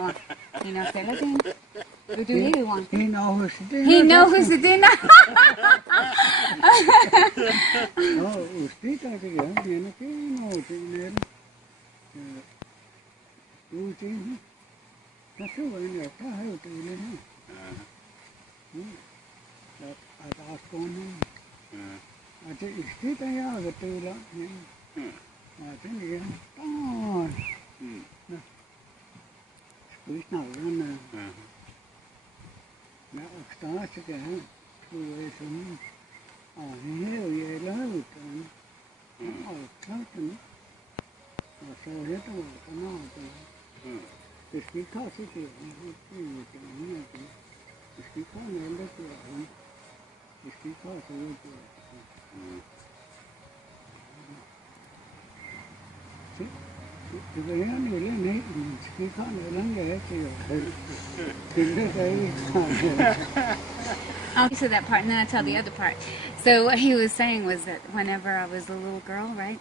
Come on. He knows the Latin. What do you want? He knows the He knows the dinner. Oh, usted again, tiene que no tener routine. That's the way you have to live. At Ascon, I think it's still there, the two lot. I think, yeah. Oh, squeeze now, run. Now, start again. Two ways of me. Here we are loud. Oh, something. So here to come out. The speaker city. The speaker never to him. The speaker to you. The young lady, speaker never I'll say that part and then I'll tell the other part. So what he was saying was that whenever I was a little girl, right,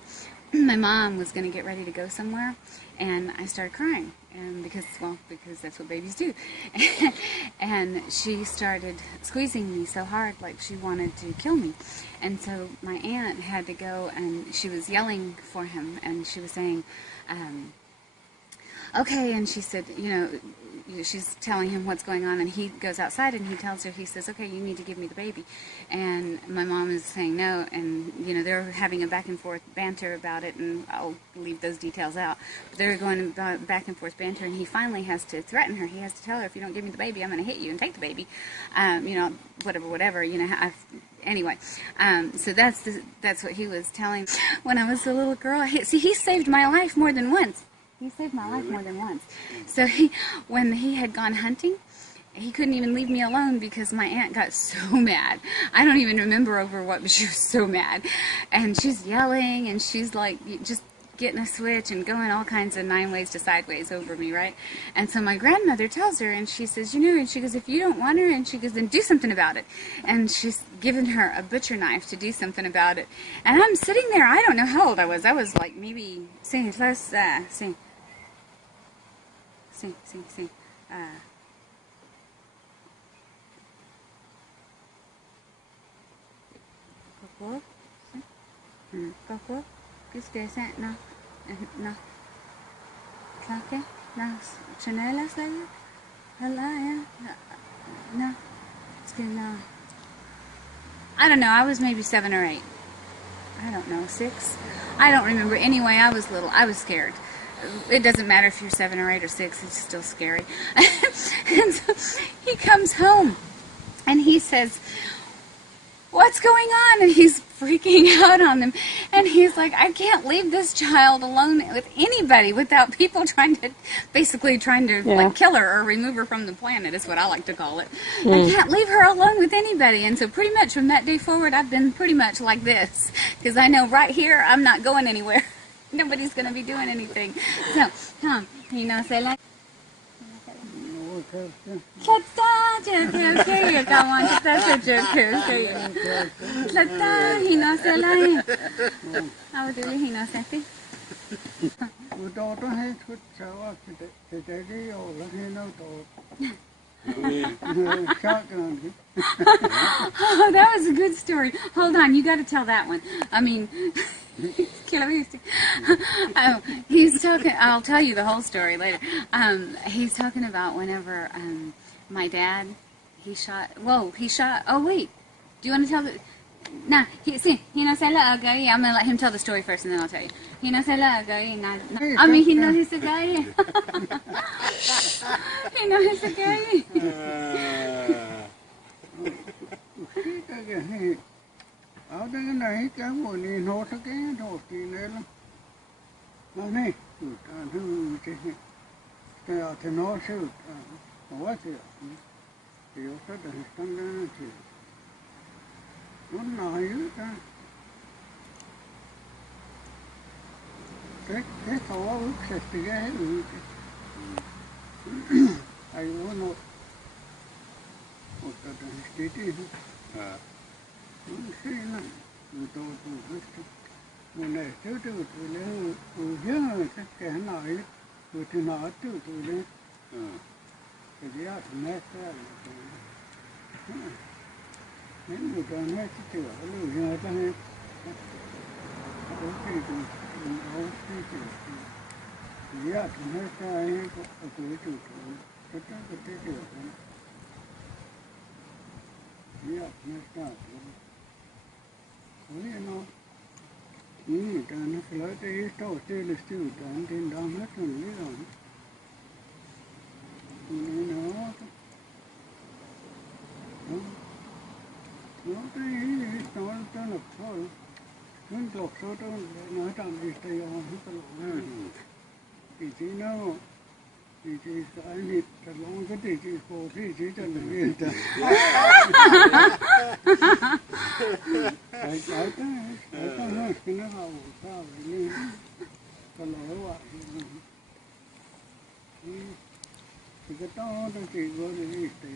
my mom was going to get ready to go somewhere and I started crying. And because that's what babies do. And she started squeezing me so hard like she wanted to kill me. And so my aunt had to go and she was yelling for him and she was saying, okay, and she said, she's telling him what's going on, and he goes outside and he tells her, he says, okay, you need to give me the baby. And my mom is saying no, and they're having a back and forth banter about it, and I'll leave those details out. But they're going back and forth banter, and he finally has to threaten her. He has to tell her, if you don't give me the baby, I'm going to hit you and take the baby. Whatever. Anyway, so that's what he was telling when I was a little girl. He saved my life more than once. He saved my life more than once. So when he had gone hunting, he couldn't even leave me alone because my aunt got so mad. I don't even remember over what, but she was so mad. And she's yelling, and she's like just getting a switch and going all kinds of 9 ways to sideways over me, right? And so my grandmother tells her, and she says, and she goes, if you don't want her, and she goes, then do something about it. And she's given her a butcher knife to do something about it. And I'm sitting there, I don't know how old I was. I was like maybe, sí. Coco, sí. Coco, qu'est-ce que c'est? No. Claque? No. Chanelas là? Hello, no. It's good, no. I don't know. I was maybe 7 or 8. I don't know, 6. I don't remember. Anyway, I was little. I was scared. It doesn't matter if you're 7 or 8 or 6, it's still scary. And so he comes home and he says, what's going on? And he's freaking out on them. And he's like, I can't leave this child alone with anybody without people trying to like kill her or remove her from the planet, is what I like to call it. I can't leave her alone with anybody. And so pretty much from that day forward, I've been pretty much like this. Because I know right here, I'm not going anywhere. Nobody's going to be doing anything. So, Tom, say like... Oh, that was a good story. Hold on, you got to tell that one. I mean... he's talking, I'll tell you the whole story later. He's talking about whenever my dad, oh wait, do you want to tell the, nah, I'm going to let him tell the story first and then I'll tell you. He knows he knows he's a guy. He knows he's a guy. Ở đây này cái mùa này nó cái đồ gì này nó này thì nó sẽ quá thì điều đó là tăng lên thì nó nói ta cái thọ ước sẽ thì cái ai muốn nó một cái gì sí, no, này chứ tôi lấy dương cái nói tôi thì nói tôi lấy Jadi semester nên một tuần hết chữa rồi giờ ta hết ok jadi semester ini aku itu kita chữa jadi semester ini nó ini dan kalau itu tahu still dan dalam itu ni lah ini nó nó cái nó là thôi nó đọc số đó nói rằng gì thì họ hết rồi thì nó thì cái gì thật lòng cái thì khổ thì chỉ cho được gì đó cái nó hào sao vậy cái lỗi vậy thì cái đó nó chỉ có gì thì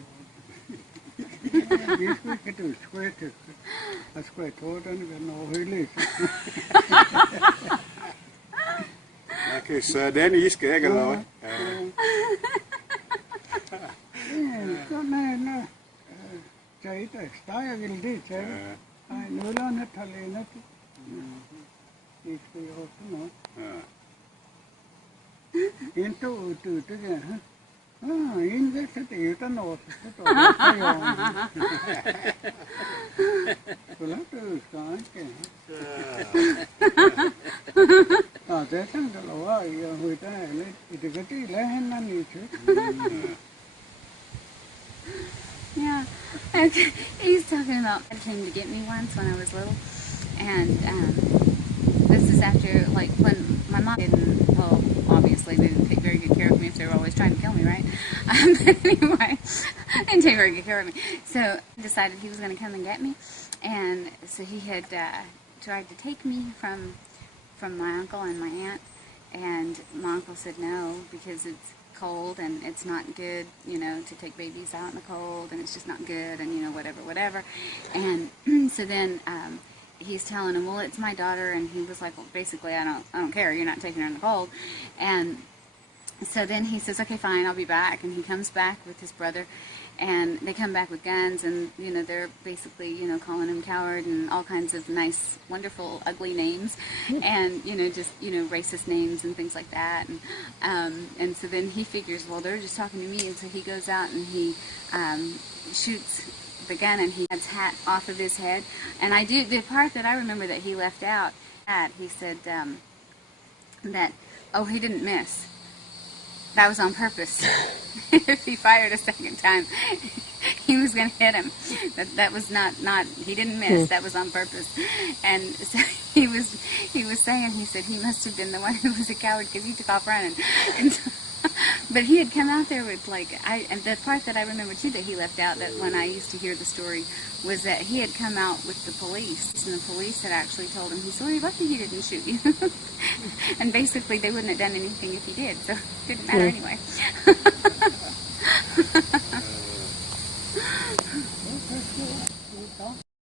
cái từ square square thôi đó nó nói hơi lì cái sờ đến ít cái rồi cái này nó chạy tới tay cái đi chạy ai nói là nó thà lên nó ít cái hộp nó yên tu từ từ cái yên cái sẽ tiêu ta nốt cái tôi cái rồi từ cái thế thằng cái lỗ hồi ta lấy thì cái gì lấy hết năm như thế. Yeah, okay. He's talking about Dad came to get me once when I was little, and this is after like when my mom didn't. Well, obviously they didn't take very good care of me if they were always trying to kill me, right? But anyway, didn't take very good care of me. So he decided he was going to come and get me, and so he had tried to take me from my uncle and my aunt, and my uncle said no because it's cold and it's not good, you know, to take babies out in the cold, and it's just not good, and you know, whatever. And so then he's telling him, well, it's my daughter, and he was like, well, basically, I don't care, you're not taking her in the cold. And so then he says, okay, fine, I'll be back, and he comes back with his brother, and they come back with guns, and you know, they're basically, you know, calling him coward and all kinds of nice, wonderful, ugly names, and you know, just, you know, racist names and things like that. And so then he figures, well, they're just talking to me, and so he goes out and he shoots the gun, and he has hat off of his head. And I do, the part that I remember that he left out, he said that, oh, he didn't miss. That was on purpose. If he fired a second time, he was going to hit him. That was not, he didn't miss. That was on purpose. And so he was saying, he said he must have been the one who was a coward because he took off running. And so, but he had come out there with and the part that I remember too that he left out, that when I used to hear the story, was that he had come out with the police, and the police had actually told him, he said, well, you're lucky he didn't shoot you. And basically they wouldn't have done anything if he did, so it didn't matter anyway.